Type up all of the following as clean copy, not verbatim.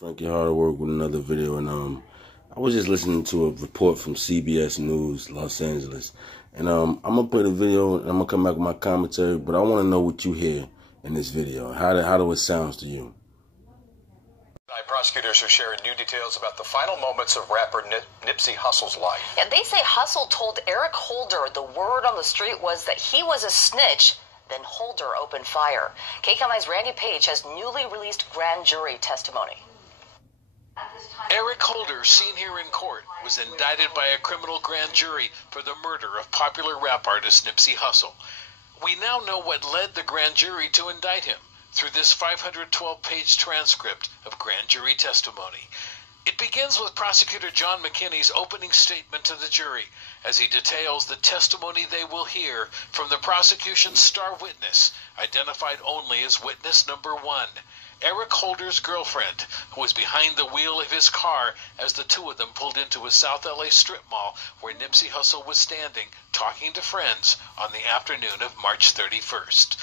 Frankiehardwork with another video, and I was just listening to a report from CBS News, Los Angeles, and I'm gonna play the video and I'm gonna come back with my commentary, but I want to know what you hear in this video. How do it sounds to you? Prosecutors are sharing new details about the final moments of rapper Nipsey Hussle's life. Yeah, they say Hussle told Eric Holder the word on the street was that he was a snitch. Then Holder opened fire. KCOM's Randy Page has newly released grand jury testimony. Eric Holder, seen here in court, was indicted by a criminal grand jury for the murder of popular rap artist Nipsey Hussle. We now know what led the grand jury to indict him through this 512-page transcript of grand jury testimony. It begins with Prosecutor John McKinney's opening statement to the jury as he details the testimony they will hear from the prosecution's star witness, identified only as witness number 1, Eric Holder's girlfriend, who was behind the wheel of his car as the two of them pulled into a South LA strip mall where Nipsey Hussle was standing talking to friends on the afternoon of March 31st.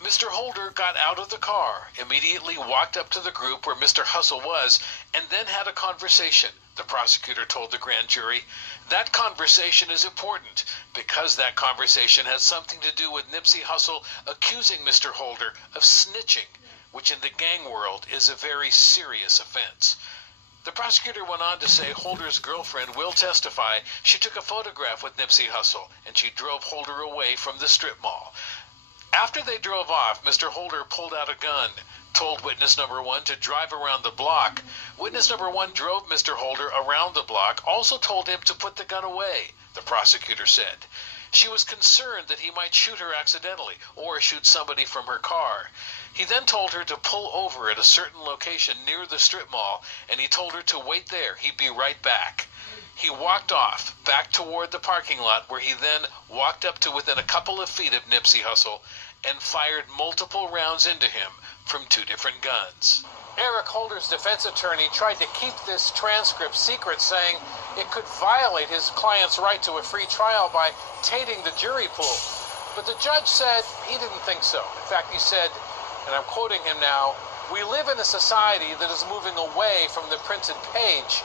Mr. Holder got out of the car, immediately walked up to the group where Mr. Hussle was, and then had a conversation, the prosecutor told the grand jury. That conversation is important because that conversation has something to do with Nipsey Hussle accusing Mr. Holder of snitching, which in the gang world is a very serious offense. The prosecutor went on to say Holder's girlfriend will testify she took a photograph with Nipsey Hussle and she drove Holder away from the strip mall. After they drove off, Mr. Holder pulled out a gun, told witness number 1 to drive around the block. Witness number 1 drove Mr. Holder around the block, also told him to put the gun away, the prosecutor said. She was concerned that he might shoot her accidentally or shoot somebody from her car. He then told her to pull over at a certain location near the strip mall, and he told her to wait there. He'd be right back. He walked off, back toward the parking lot, where he then walked up to within a couple of feet of Nipsey Hussle and fired multiple rounds into him from 2 different guns. Eric Holder's defense attorney tried to keep this transcript secret, saying it could violate his client's right to a free trial by tainting the jury pool. But the judge said he didn't think so. In fact, he said, and I'm quoting him now, "We live in a society that is moving away from the printed page."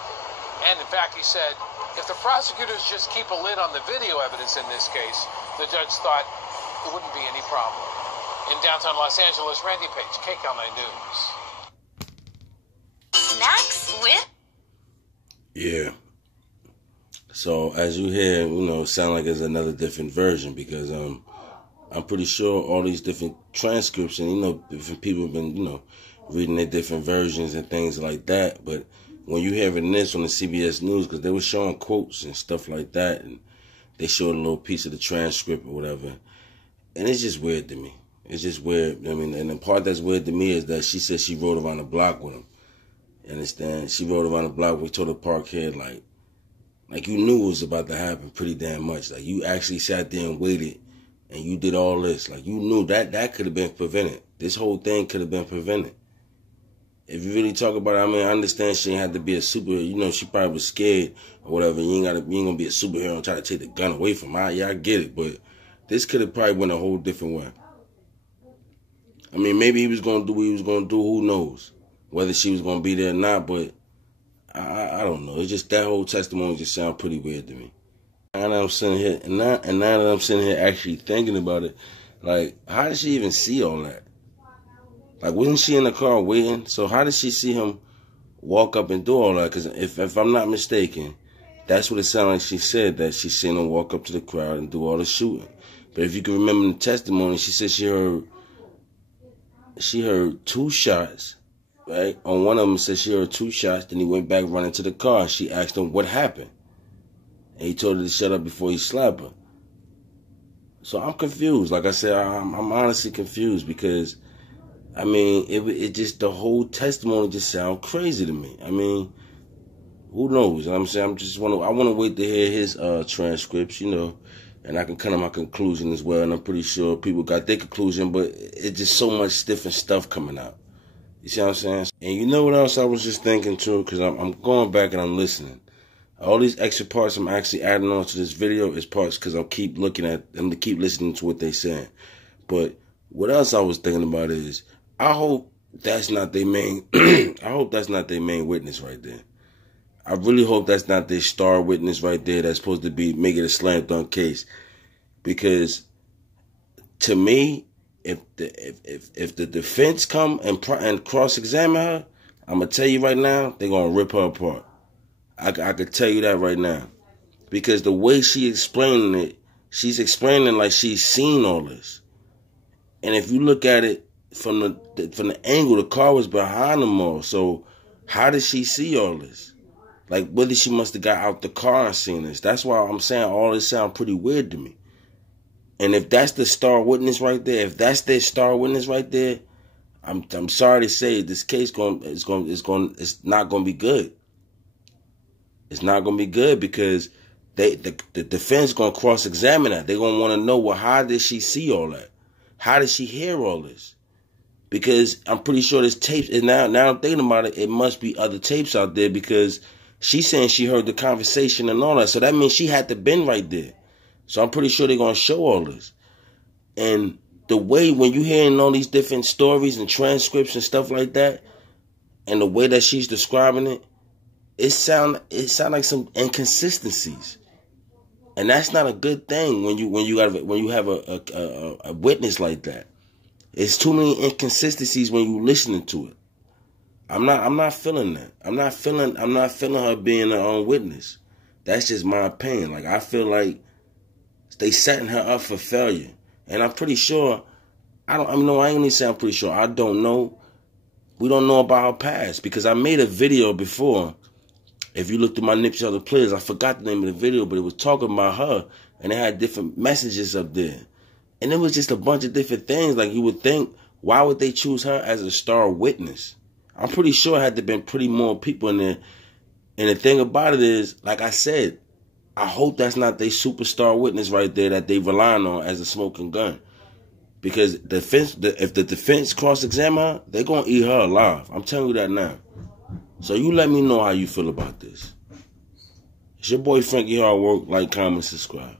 And in fact, he said, if the prosecutors just keep a lid on the video evidence in this case, the judge thought there wouldn't be any problem. In downtown Los Angeles, Randy Page, KCOM News. Snacks with? Yeah. So as you hear, it sounds like it's another different version because I'm pretty sure all these different transcripts and different people have been reading their different versions and things like that. But when you hearing this on the CBS News, because they were showing quotes and stuff like that, and they showed a little piece of the transcript or whatever, and it's just weird to me. It's just weird. I mean, and the part that's weird to me is that she said she rode around the block with him. You understand? She rode around the block with told the parkhead like you knew it was about to happen pretty damn much. Like you actually sat there and waited, and you did all this. Like you knew that could have been prevented. This whole thing could have been prevented. If you really talk about it, I mean, I understand she ain't had to be a superhero. She probably was scared or whatever. You ain't gonna be a superhero and try to take the gun away from her. Yeah, I get it, but this could have probably went a whole different way. I mean, maybe he was gonna do what he was gonna do. Who knows? Whether she was gonna be there or not, but I don't know. It's just that whole testimony just sounds pretty weird to me. Now that I'm sitting here, and now that I'm sitting here actually thinking about it, like, how did she even see all that? Like, wasn't she in the car waiting? So how did she see him walk up and do all that? Because if I'm not mistaken, that's what it sounded like she said, that she seen him walk up to the crowd and do all the shooting. But if you can remember the testimony, she said she heard 2 shots, right? On one of them, it said she heard 2 shots, then he went back running to the car. She asked him what happened. And he told her to shut up before he slapped her. So I'm confused. Like I said, I'm honestly confused because I mean, it just, the whole testimony just sounds crazy to me. I mean, who knows? I'm saying, I want to wait to hear his transcripts, and I can come to my conclusion as well. And I'm pretty sure people got their conclusion, but it's just so much different stuff coming out. You see what I'm saying? And you know what else I was just thinking too? Because I'm going back and I'm listening. All these extra parts I'm actually adding on to this video is parts because I'll keep looking at them to keep listening to what they're saying. But what else I was thinking about is, I hope that's not their main, I hope that's not their main witness right there. I really hope that's not their star witness right there that's supposed to be make it a slam dunk case. Because to me, if the defense come and cross-examine her, I'm going to tell you right now, they're going to rip her apart. I could tell you that right now. Because the way she explaining it, she's explaining like she's seen all this. And if you look at it from the angle, the car was behind them all. So how did she see all this? Like, whether she must have got out the car and seen this. That's why I'm saying all this sound pretty weird to me. And if that's the star witness right there, if that's their star witness right there, I'm sorry to say this case it's not gonna be good. It's not gonna be good because the defense gonna cross-examine that. They're gonna want to know, well, how did she see all that? How did she hear all this? Because I'm pretty sure there's tapes. And now I'm thinking about it, it must be other tapes out there because she's saying she heard the conversation and all that. So that means she had to been right there. So I'm pretty sure they're going to show all this. And the way, when you're hearing all these different stories and transcripts and stuff like that, and the way that she's describing it, it sound like some inconsistencies. And that's not a good thing when you have a witness like that. It's too many inconsistencies when you listening to it. I'm not feeling that. I'm not feeling her being her own witness. That's just my opinion. Like, I feel like they setting her up for failure. And I'm pretty sure, I ain't gonna say I'm pretty sure. I don't know. We don't know about her past because I made a video before. If you look through my Nipsey Hussle playlist, I forgot the name of the video, but it was talking about her, and it had different messages up there. And it was just a bunch of different things. Like, you would think, why would they choose her as a star witness? I'm pretty sure it had to been pretty more people in there. And the thing about it is, like I said, I hope that's not their superstar witness right there that they relying on as a smoking gun. Because if the defense cross-examine her, they're going to eat her alive. I'm telling you that now. So you let me know how you feel about this. It's your boy Frankie Hard Work. Like, comment, subscribe.